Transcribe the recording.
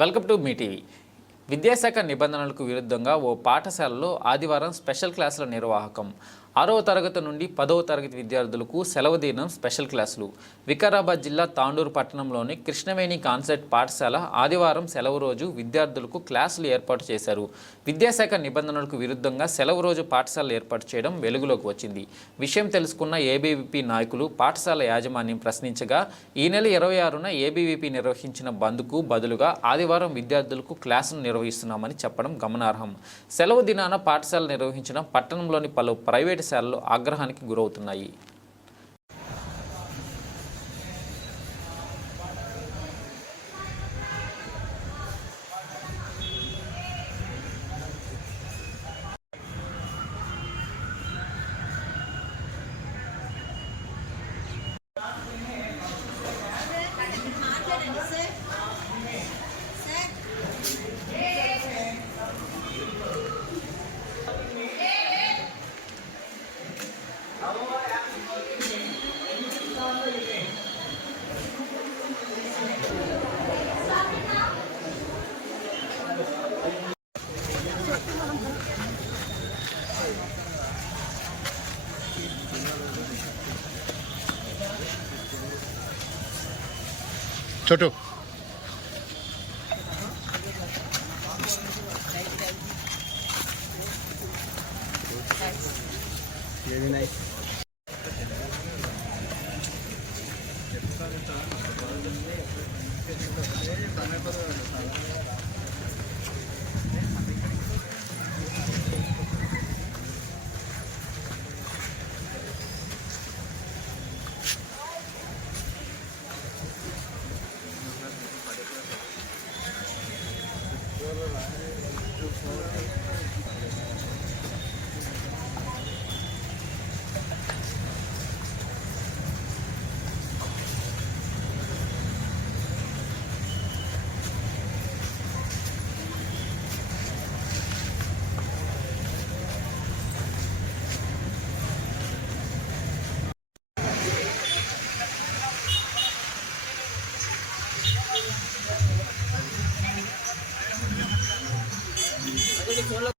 Welcome to me TV. విద్యాశాఖ నిబంధనలకు విరుద్ధంగా ఓ పాఠశాలలో ఆదివారం స్పెషల్ క్లాసుల నిర్వాహకం. 6వ తరగతి నుండి 10వ తరగతి విద్యార్థులకు సెలవు దినం స్పెషల్ క్లాసులు. వికారాబాద్ జిల్లా తాండూరు పట్టణంలోని కృష్ణవేణి కాన్సెప్ట్ పాఠశాల ఆదివారం సెలవు రోజు విద్యార్థులకు క్లాసులు ఏర్పాటు చేశారు. విద్యాశాఖ నిబంధనలకు విరుద్ధంగా సెలవు రోజు పాఠశాలలు ఏర్పాటు చేయడం వెలుగులోకి వచ్చింది. విషయం తెలుసుకున్న ఏబీవీపీ నాయకులు పాఠశాల యాజమాన్యం ప్రశ్నించగా ఈ నెల 26న ఏబీవీపీ నిర్వహించిన బంద్కు బదులుగా ఆదివారం విద్యార్థులకు క్లాసును నిర్వహిస్తున్నామని చెప్పడం గమనార్హం. సెలవు దినాన పాఠశాల నిర్వహించిన పట్టణంలోని పలు ప్రైవేటు శాలలు ఆగ్రహానికి గురవుతున్నాయి. छोटू ये भी नाइस